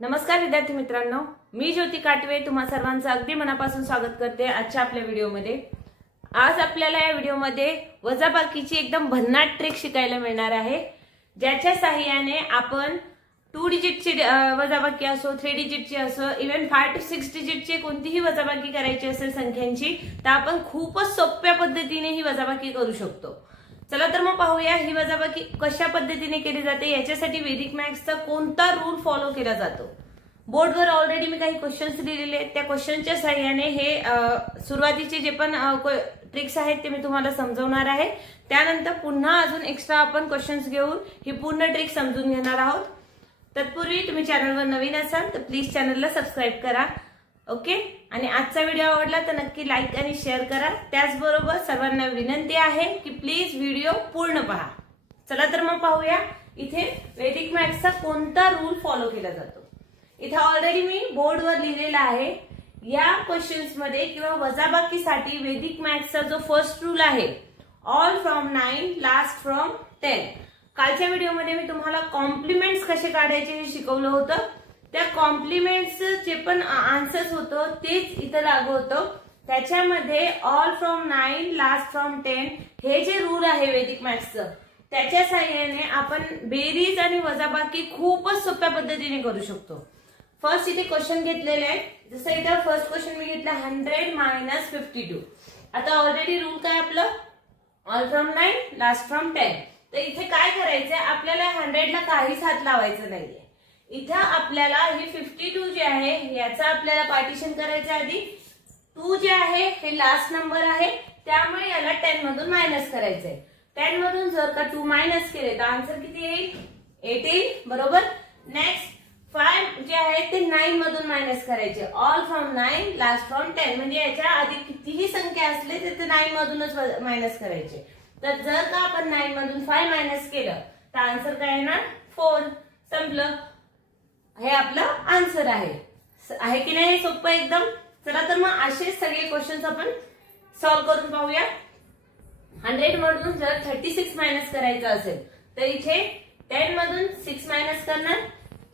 नमस्कार विद्यार्थी मित्रांनो, मी ज्योती काटवे तुम्हा सर्वांचं अगदी मनापासून स्वागत करते आजच्या आपल्या व्हिडिओमध्ये। आज आपल्याला या व्हिडिओमध्ये वजाबाकीची एकदम भन्नाट ट्रिक शिकायला मिळणार आहे, ज्याच्या सहाय्याने आपण 2 डिजिटची वजाबाकी असो, 3 डिजिटची असो, इव्हन 5 to 6 डिजिटची कोणतीही वजाबाकी करायची असेल संख्यांची, तर आपण खूपच सोप्या पद्धतीने ही वजाबाकी करू शकतो। चला तर मग पाहूया ही वजाबाकी कशा पद्धतीने केली जाते। याच्यासाठी वैदिक मॅथ्सचा कोणता रूल फॉलो केला जातो। बोर्डवर ऑलरेडी मी काही क्वेश्चन्स लिहिलेले आहेत, त्या क्वेश्चनच्या सहाय्याने हे सुरुवातीचे जे पण ट्रिक्स आहेत ते मी तुम्हाला समजवणार आहे। त्यानंतर पुन्हा अजून एक्स्ट्रा आपण क्वेश्चन्स घेऊन ही पूर्ण ट्रिक समजून घेणार आहोत। तत्पूर्वी तुम्ही चॅनलवर नवीन असाल तर प्लीज चॅनलला सबस्क्राइब करा, ओके। आणि आजचा व्हिडिओ आवडला तर नक्की लाईक आणि शेअर करा। त्याचबरोबर सर्वांना विनंती आहे की प्लीज व्हिडिओ पूर्ण पहा। चला तर मग पाहूया इथे वैदिक मॅथ्सचा कोणता रूल फॉलो केला जातो। इथे ऑलरेडी मी बोर्डवर लिहिलेला आहे। या क्वेश्चन्स मध्ये किंवा वजाबाकीसाठी वैदिक मॅथ्सचा जो फर्स्ट रूल आहे, ऑल फ्रॉम 9 लास्ट फ्रॉम 10। कालच्या व्हिडिओमध्ये मी तुम्हाला कॉम्प्लिमेंट्स कसे काढायचे हे शिकवलं होतं। त्या कॉम्प्लिमेंट्स जे पण आन्सर्स होतं तेच इथं लागू होतं। त्याच्यामध्ये ऑल फ्रॉम 9 लास्ट फ्रॉम 10 हे जे रूल आहे वैदिक मॅथ्सचं, त्याच्या सहाय्याने आपण बेरीज आणि वजाबाकी खूपच सोप्या पद्धतीने करू शकतो। फर्स्ट इथे क्वेश्चन घेतलेले आहे, जसं इथं फर्स्ट क्वेश्चन मी घेतला 100 - 52। आता ऑलरेडी रूल काय आपलं, ऑल फ्रॉम 9 लास्ट फ्रॉम 10। तर इथे काय करायचंय, आपल्याला 100 ला काहीच हात लावायचं नाहीये। इथं आपल्याला ही 52 जे आहे याचा आपल्याला पार्टिशन करायचं। आधी 2 जे आहे हे लास्ट नंबर आहे, त्यामुळे याला 10 मधून मायनस करायचंय। 10 मधून जर का 2 मायनस केले तर आन्सर किती येईल, 8 येईल, बरोबर। नेक्स्ट 5 जे आहे ते 9 मधून मायनस करायचे। ऑल फ्रॉम 9 लास्ट फ्रॉम 10 म्हणजे याच्या आधी कितीही संख्या असले तर ते 9 मधूनच मायनस करायचे। तर जर का आपण 9 मधून 5 मायनस केलं तर आन्सर काय येणार, 4। संपलं, हे आपलं आन्सर आहे की नाही, सोपं एकदम। चला तर मग असे सगळे क्वेश्चन्स आपण सॉल्व्ह करून पाहूया। 100 मधून जर 36 मायनस करायचं असेल तर इथे 10 मधून 6 मायनस करणार।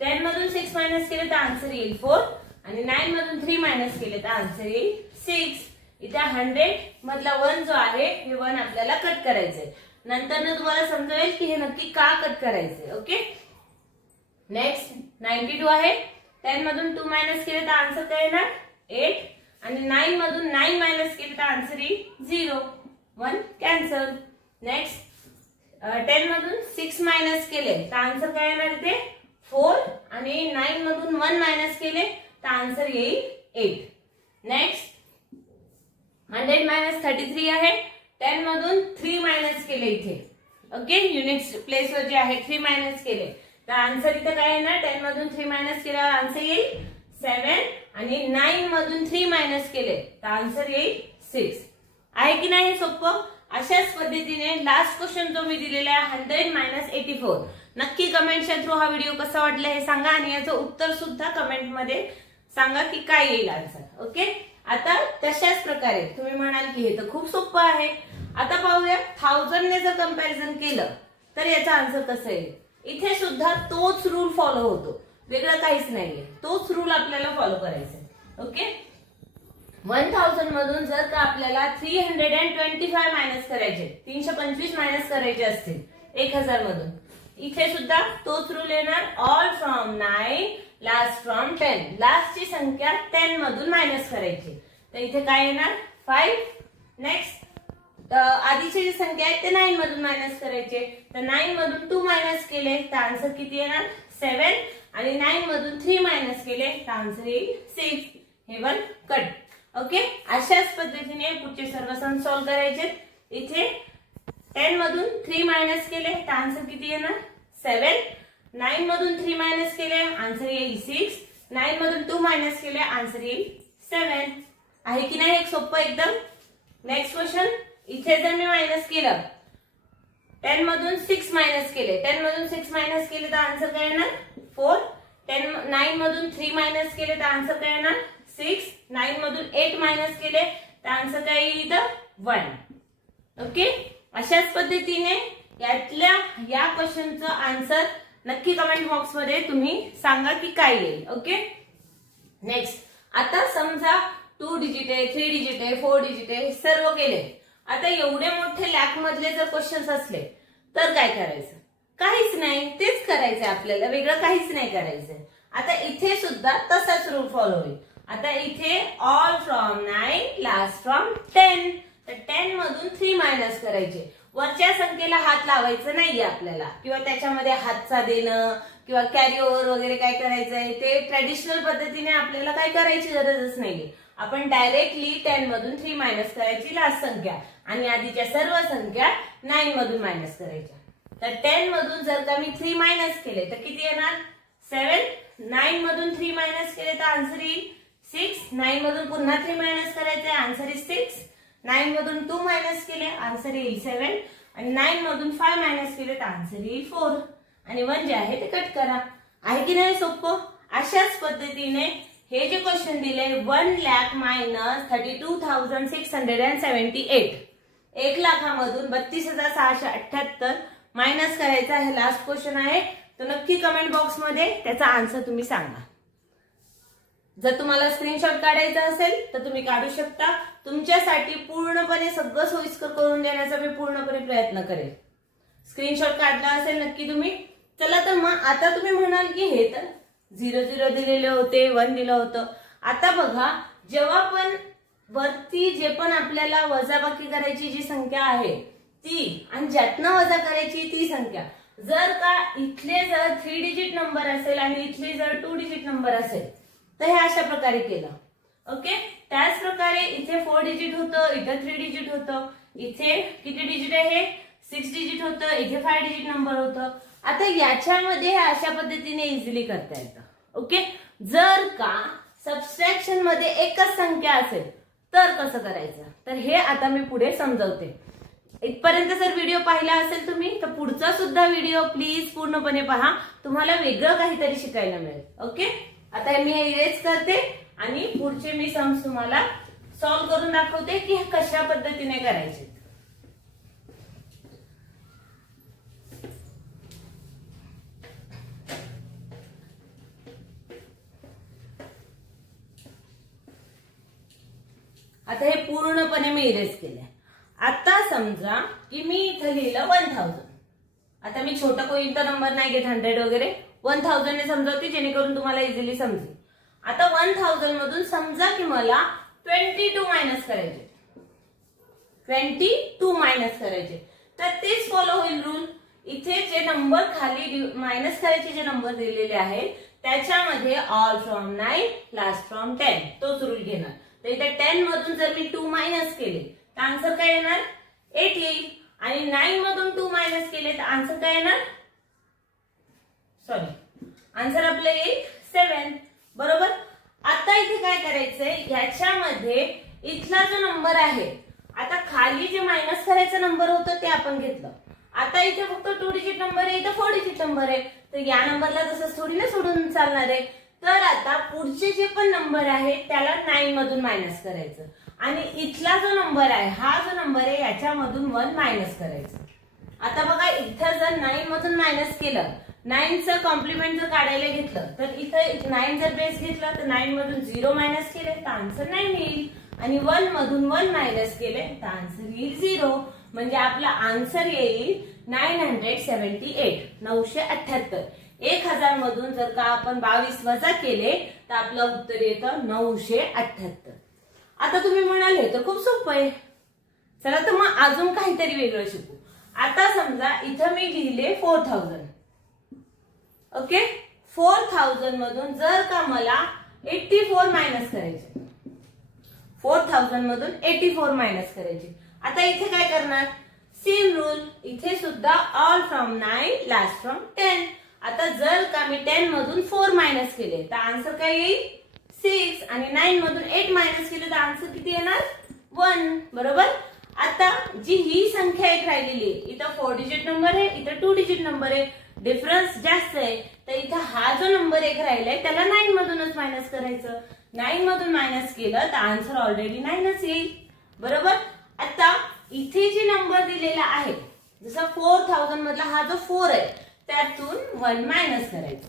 10 मधून 6 मायनस केले तर आन्सर येईल 4 आणि 9 मधून 3 मायनस केले तर आन्सर येईल 6। इथे 100 मधला 1 जो आहे हे 1 आपल्याला कट करायचंय। नंतर तुम्हाला समजेल की हे नक्की का कट करायचंय, ओके। नेक्स्ट 92 आहे, 10 मधून 2 मायनस केले तर आन्सर काय येणार, 8 आणि 9 मधून 9 मायनस केले तर आन्सर येईल 0, 1 कॅन्सल। नेक्स्ट 10 मधून 6 मायनस केले तर आन्सर काय येणार इथे 4 आणि 9 मधून 1 मायनस केले तर आन्सर येईल 8। नेक्स्ट 100 - 33 आहे, 10 मधून 3 मायनस केले इथे, ओके। युनिट प्लेसवर जे आहे 3 मायनस केले तर आन्सर इथे काय येणार, 10 मधून 3 मायनस केल्यावर आन्सर येईल 7 आणि 9 मधून 3 मायनस केले तर आन्सर येईल 6। आहे की नाही हे सोपं। अशाच पद्धतीने लास्ट क्वेश्चन जो मी दिलेला आहे 100 - 84, नक्की कमेंटच्या थ्रू हा व्हिडिओ कसा वाटला हे सांगा आणि याचं उत्तर सुद्धा कमेंट मध्ये सांगा की काय येईल आन्सर, ओके। आता तशाच प्रकारे तुम्ही म्हणाल की हे तर खूप सोपं आहे। आता पाहूया 1000 ने जर कंपॅरिझन केलं तर याचा आन्सर कसं येईल। इथे सुद्धा तोच रूल फॉलो होतो, वेगळं काहीच नाहीये, तोच रूल आपल्याला फॉलो करायचा आहे, ओके। 1000 मधून जर का आपल्याला 325 मायनस करायचे, 325 मायनस करायचे असतील 1000 मधून, इथे सुद्धा तोच रूल येणार, ऑल फ्रॉम 9 लास्ट फ्रॉम 10। लास्टची संख्या 10 मधून मायनस करायची, तर इथे काय येणार 5। नेक्स्ट आधीची जी संख्या आहे ते 9 मधून मायनस करायचे, तर 9 मधून 2 मायनस केले तर आन्सर किती येणार 7 आणि 9 मधून 3 मायनस केले तर आन्सर येईल 6, हे 1 कट, ओके। अशाच पद्धतीने पुढचे सर्व सम सॉल्व्ह करायचे। इथे 10 मधून 3 मायनस केले तर आन्सर किती येणार 7, 9 मधून 3 मायनस केले आन्सर येईल 6, 9 मधून 2 मायनस केले आन्सर येईल 7। आहे की नाही एक सोपं एकदम। नेक्स्ट क्वेश्चन, इथे जर मी मायनस केलं 10 मधून 6 मायनस केले, 10 मधून 6 मायनस केले तर आन्सर काय येणार 4, 9 मधून 3 मायनस केले तर आन्सर काय येणार 6, 9 मधून 8 मायनस केले तर आन्सर काय येईल इथं 1, ओके। अशाच पद्धतीने यातल्या या क्वेश्चनचं आन्सर नक्की कमेंट बॉक्स मध्ये तुम्ही सांगा की काय येईल. Okay, next. आता समजा 2 डिजिट आहे, 3 डिजिट आहे, 4 डिजिट आहे, सर्व केले. आता एवढे मोठे लॅक मधले जर क्वेश्चन्स असले तर काय करायचं? काहीच नाही, तेच करायचंय आपल्याला, वेगळं काहीच नाही करायचंय. आता इथे सुद्धा तसाच रूल फॉलो होईल. आता इथे ऑल फ्रॉम 9 लास्ट फ्रॉम 10, तर 10 मधून 3 मायनस करायचे. वरच्या संख्येला हात लावायचं नाहीये आपल्याला, किंवा त्याच्यामध्ये हातचा देणं किंवा कॅरी ओव्हर वगैरे काय करायचंय ते ट्रॅडिशनल पद्धतीने आपल्याला काय करायची गरजच नाहीये. आपण डायरेक्टली 10 मधून 3 मायनस करायची लास्ट संख्या, आणि आधीच्या सर्व संख्या 9 मधून मायनस करायच्या. तर 10 मधून जर का मी 3 मायनस केले तर किती येणार? 7. 9 मधून 3 मायनस केले तर आन्सर येईल 6. 9 मधून पुन्हा 3 मायनस करायचे, आन्सर इज 6. 9 मधून 2 मायनस केले, आन्सर येईल 7. आणि 9 मधून 5 मायनस केले तर आन्सर येईल 4. आणि 1 जे आहे ते कट करा. आहे की नाही सोपं? अशाच पद्धतीने हे जे क्वेश्चन दिले 1 लाख मायनस 32,678, 1 लाखामधून 32,678 मायनस करायचा, हे लास्ट क्वेश्चन आहे. तर नक्की कमेंट बॉक्स मध्ये त्याचा आन्सर तुम्ही सांगा. जर तुम्हाला स्क्रीनशॉट काढायचा असेल तर तुम्ही काढू शकता. तुमच्यासाठी पूर्णपणे सगळं सोयीस्कर करून देण्याचा मी पूर्णपणे प्रयत्न करेल. स्क्रीनशॉट काढला असेल नक्की तुम्ही. चला तर मग आता तुम्ही म्हणाल की हे तर 0 दिलेले होते, 1 दिलं होतं. आता बघा, जेव्हा पण वरती जे पण आपल्याला वजाबाकी करायची जी संख्या आहे ती, आणि ज्यातनं वजा करायची ती संख्या, जर का इथले जर 3 डिजिट नंबर असेल आणि इथले जर 2 डिजिट नंबर असेल तर हे अशा प्रकारे केलं. ओके, त्याच प्रकारे इथे 4 डिजिट होतं, इथे 3 डिजिट होतं, इथे किती डिजिट आहे? 6 डिजिट होतं, इथे 5 डिजिट नंबर होतं. आता याच्यामध्ये अशा पद्धतीने इझिली करता येतं. ओके, जर का सबट्रॅक्शन मध्ये एकच संख्या असेल तर कसं करायचं, तर हे आता मी पुढे समजावते. इथपर्यंत जर व्हिडिओ पाहिला असेल तुम्ही तर पुढचा सुद्धा व्हिडिओ प्लीज पूर्णपणे पहा, तुम्हाला वेगळं काहीतरी शिकायला मिळेल. ओके, आता मी इरेज करते आणि पुढचे मी सम्स तुम्हाला सॉल्व्ह करून दाखवते की कशा पद्धतीने करायचे. आता हे पूर्णपणे मी इरेज केलंय. आता समजा की मी इथं लिहिलं 1000. आता मी छोटा कोणता नंबर नाही घेत, 100 वगैरे, 1000 ने समजावते जेणेकरून तुम्हाला इझिली समजेल. आता 1000 मधून समजा की मला 22 मायनस करायचे, 22 मायनस करायचे, तर तेच फॉलो होईल रूल. इथे जे नंबर खाली मायनस करायचे जे नंबर दिलेले आहेत त्याच्यामध्ये ऑल फ्रॉम 9 लास्ट फ्रॉम 10 तोच रूल घेणार. तर इथे 10 मधून जर मी 2 मायनस केले तर आन्सर काय येणार? 8 येईल. आणि 9 मधून 2 मायनस केले तर आन्सर काय येणार? आन्सर आपलं येईल 7. बरोबर. आता इथे काय करायचंय, याच्यामध्ये इथला जो नंबर आहे, आता खाली जे मायनस करायचा नंबर होतं ते आपण घेतलं. आता इथे फक्त 2 डिजिट नंबर आहे, इथे 4 डिजिट नंबर आहे, तर या नंबरला तसंच थोडी ना सोडून चालणार आहे. तर आता पुढचे जे पण नंबर आहे त्याला 9 मधून मायनस करायचं, आणि इथला जो नंबर आहे, हा जो नंबर आहे याच्यामधून 1 मायनस करायचं. आता बघा, इथं जर 9 मधून मायनस केलं, 9चं कॉम्प्लिमेंट जर काढायला घेतलं तर इथं 9 जर बेस घेतला तर 9 मधून 0 मायनस केले तर आन्सर 9 येईल, आणि 1 मधून 1 मायनस केले तर आन्सर येईल 0. म्हणजे आपला आन्सर येईल 978, 978. 1000 मधून जर का आपण 22 वजा केले तर आपलं उत्तर येतं 978. आता तुम्ही म्हणाले तर खूप सोपं आहे. चला तर मग अजून काहीतरी वेगळं शिकू. आता समजा इथं मी लिहिले 4000. ओके, 4000 मधून जर का मला 84 मायनस करायचे, 4000 मधून 84 मायनस करायचे. आता इथे काय करणार? Same rule. इथे सुद्धा ऑल फ्रॉम 9 लास्ट फ्रॉम 10. आता जर का मी 10 मधून 4 मायनस केले तर आन्सर काय येईल? 6. आणि 9 मधून 8 मायनस केले तर आन्सर किती येणार? 1. बरोबर. आता जी ही संख्या एक राहिलेली आहे, इथं 4 डिजिट नंबर आहे, इथं 2 डिजिट नंबर आहे, डिफरन्स जास्त आहे, तर इथं हा जो नंबर एक राहिलाय त्याला 9 मधूनच मायनस करायचं. 9 मधून मायनस केलं तर आन्सर ऑलरेडी 9च येईल. बरोबर. आता इथे जे नंबर दिलेला आहे, जसा 4000 मधला हा जो 4 आहे त्यातून 1 मायनस करायचं.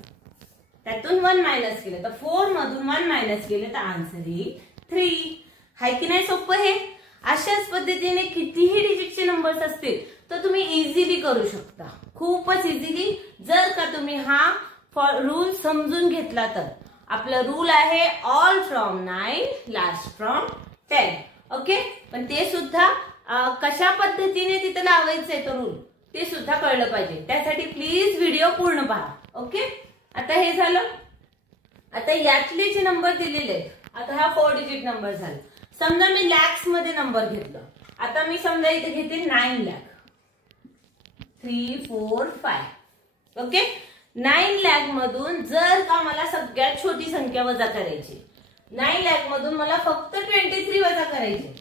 त्यातून 1 मायनस केलं तर 4 मधून 1 मायनस केलं तर आन्सर येईल 3. हाय की नाही सोपं हे? अशाच पद्धतीने कितीही डिजिटचे नंबर्स असतील तर तुम्ही इझिली करू शकता, खूपच इझिली, जर का तुम्ही हा रूल समजून घेतला तर. आपला रूल आहे all from 9 last from 10. Okay, पण ते सुद्धा कशा पद्धतीने तिथं लावायचंय तो रूल ते सुद्धा कळलं पाहिजे. त्यासाठी प्लीज व्हिडिओ पूर्ण पहा. ओके, आता हे झालं. आता यातले जे नंबर दिलेले आहेत, आता हा 4 डिजिट नंबर झाला. समजा मी लॅक्स मध्ये नंबर घेतलं. आता मी समजा इथे घेते 9 लाख. 3 4 5. ओके, 9 लाख मधून जर का मला सगळ्यात छोटी संख्या वजा करायची, 9 लाख मधून मला फक्त 23 वजा करायचे,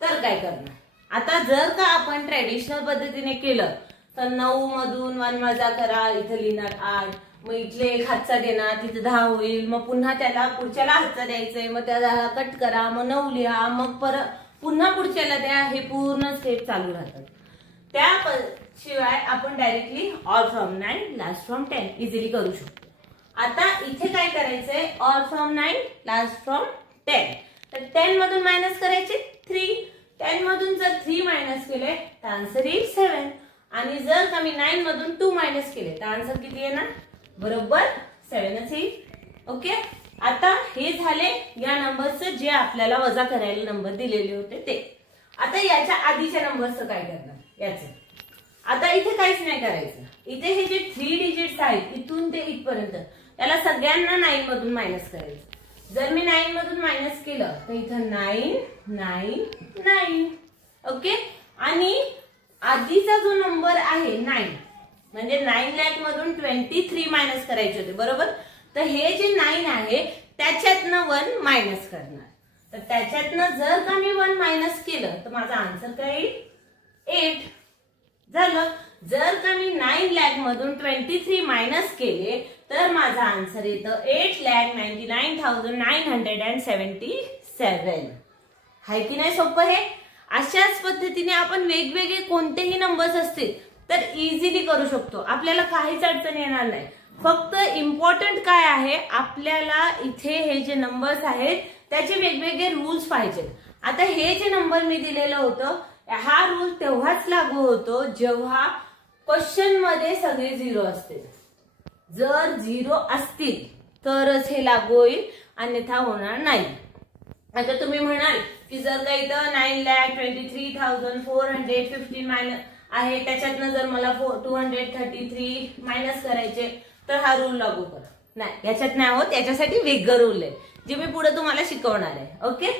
तर काय करणार? आता जर का आपण ट्रेडिशनल पद्धतीने केलं तर 9 मधून 1 वजा करा, इथे लिहिणार 8, मग इथले एक हातचा देणार, तिथे 10 होईल, मग पुन्हा त्याला पुढच्याला हातचा द्यायचंय, मग त्याला कट करा, मग 9 लिहा, मग परत पुन्हा पुढच्याला द्या. हे पूर्ण स्टेप चालू राहतात. त्याशिवाय आपण directly all from 9 last from 10 easily करू शकतो. आता इथे काय करायचंय? All from 9 last from 10. तर 10 मधून मायनस करायचे 3. 10 मधून जर 3 मायनस केले तर आन्सर येईल 7. आणि जर का मी 9 मधून 2 मायनस केले तर आन्सर किती येणार? बरोबर 7च येईल. ओके, आता हे झाले या नंबरचं जे आपल्याला वजा करायला नंबर दिलेले होते ते. आता याच्या आधीच्या नंबरचं काय करणार? याचं आता इथे काहीच नाही करायचं. इथे हे जे 3 डिजिट्स आहेत इथून ते इथपर्यंत त्याला सगळ्यांना 9 मधून मायनस करायचं. जर मी 9 मधून मायनस केलं तर इथं 9 9 9. ओके, आणि आधीचा जो नंबर आहे 9 म्हणजे 9 लाख मधून 23 मायनस करायचे होते, बरोबर? तर हे जे 9 आहे त्याच्यातनं 1 मायनस करणार. तर त्याच्यातनं जर का मी 1 मायनस केलं तर माझा आन्सर काय येईल? 8 झालं. जर का मी 9 लाख मधून 23 मायनस केले तर माझा आन्सर येतं 8,99,977. हाय की नाही सोपं हे? अशाच पद्धतीने आपण वेगवेगळे कोणतेही नंबर्स असतील तर इझिली करू शकतो. आपल्याला काहीच अडचण येणार नाही. फक्त इम्पॉर्टंट काय आहे, आपल्याला इथे हे जे नंबर्स आहेत त्याचे वेगवेगळे रूल्स पाहिजेत. आता हे जे नंबर मी दिलेलं होतं हा रूल तेव्हाच लागू होतो जेव्हा क्वेश्चन मध्ये सगळे 0 असतील. जर 0 असतील तरच हे लागू होईल, अन्यथा होणार नाही. आता तुम्ही म्हणाल की जर का इथं 9,23,415 मायनस आहे त्याच्यातनं जर मला 233 मायनस करायचे तर हा रूल लागू कर. नाही, याच्यात नाही होत. याच्यासाठी वेगळं रूल आहे जे मी पुढे तुम्हाला शिकवणार आहे. ओके,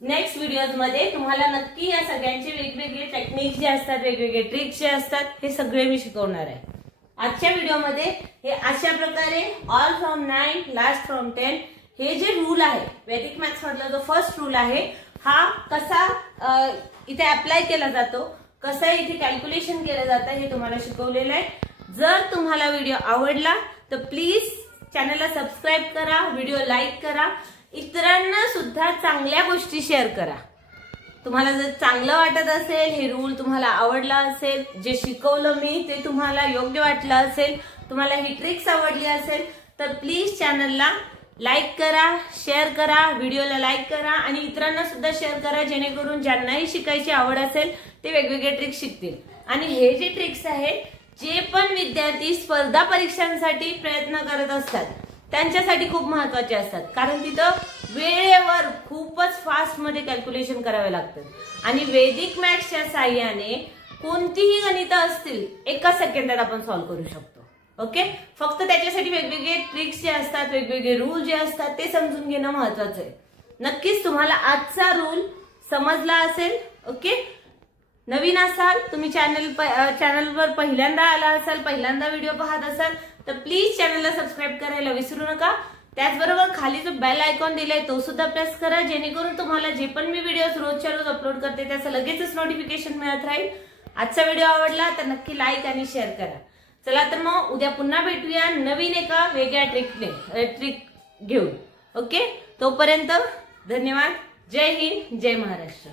नेक्स्ट व्हिडिओज मध्ये तुम्हाला नक्की या सगळ्यांचे वेगवेगळे टेक्निक्स जे असतात, वेगवेगळे ट्रिक्स जे असतात हे सगळे मी शिकवणार आहे. आजच्या व्हिडिओमध्ये हे अशा प्रकारे ऑल फ्रॉम 9 लास्ट फ्रॉम 10 हे जे रूल आहे वैदिक मॅथ्स मधला जो फर्स्ट रूल आहे हा कसा इथे अप्लाय केला जातो, कसं इथे कॅल्क्युलेशन केलं जातं हे तुम्हाला शिकवलेलं आहे. जर तुम्हाला व्हिडिओ आवडला तर प्लीज चॅनलला सबस्क्राईब करा, व्हिडिओ लाईक करा, इतरांना सुद्धा चांगल्या गोष्टी शेअर करा. तुम्हाला जर चांगलं वाटत असेल, हे रूल तुम्हाला आवडला असेल, जे शिकवलं मी ते तुम्हाला योग्य वाटलं असेल, तुम्हाला ही ट्रिक्स आवडली असेल तर प्लीज चॅनलला लाईक करा, शेअर करा, व्हिडिओला लाईक करा आणि इतरांना सुद्धा शेअर करा, जेणेकरून ज्यांनाही शिकायची आवड असेल ते वेगवेगळे ट्रिक्स शिकतील. आणि हे जे ट्रिक्स आहेत, जे पण विद्यार्थी स्पर्धा परीक्षांसाठी प्रयत्न करत असतात त्यांच्यासाठी खूप महत्वाचे असतात, कारण तिथं वेळेवर खूपच फास्ट मध्ये कॅल्क्युलेशन करावे लागतात. आणि वैदिक मॅथ्सच्या साहाय्याने कोणतीही गणितं असतील एका सेकंदात आपण सॉल्व्ह करू शकतो. ओके, फक्त त्याच्यासाठी वेगवेगळे ट्रिक्स जे असतात, वेगवेगळे रूल जे असतात ते समजून घेणं महत्वाचं आहे. नक्कीच तुम्हाला आजचा रूल समजला असेल. ओके, नवीन असाल, तुम्ही चॅनलवर पहिल्यांदा आला असाल, पहिल्यांदा व्हिडिओ पाहत असाल तर प्लीज चॅनलला सबस्क्राईब करायला विसरू नका. त्याचबरोबर खाली जो बेल आयकॉन दिलाय तो सुद्धा प्रेस करा, जेणेकरून तुम्हाला जे पण मी व्हिडिओज रोजच्या रोज अपलोड करते त्याचं लगेचच नोटिफिकेशन मिळत राहील. आजचा व्हिडिओ आवडला तर नक्की लाईक आणि शेअर करा. चला तर मग उद्या पुन्हा भेटूया नवीन एका वेगळ्या ट्रिक घेऊन. ओके, तोपर्यंत धन्यवाद. जय हिंद, जय महाराष्ट्र.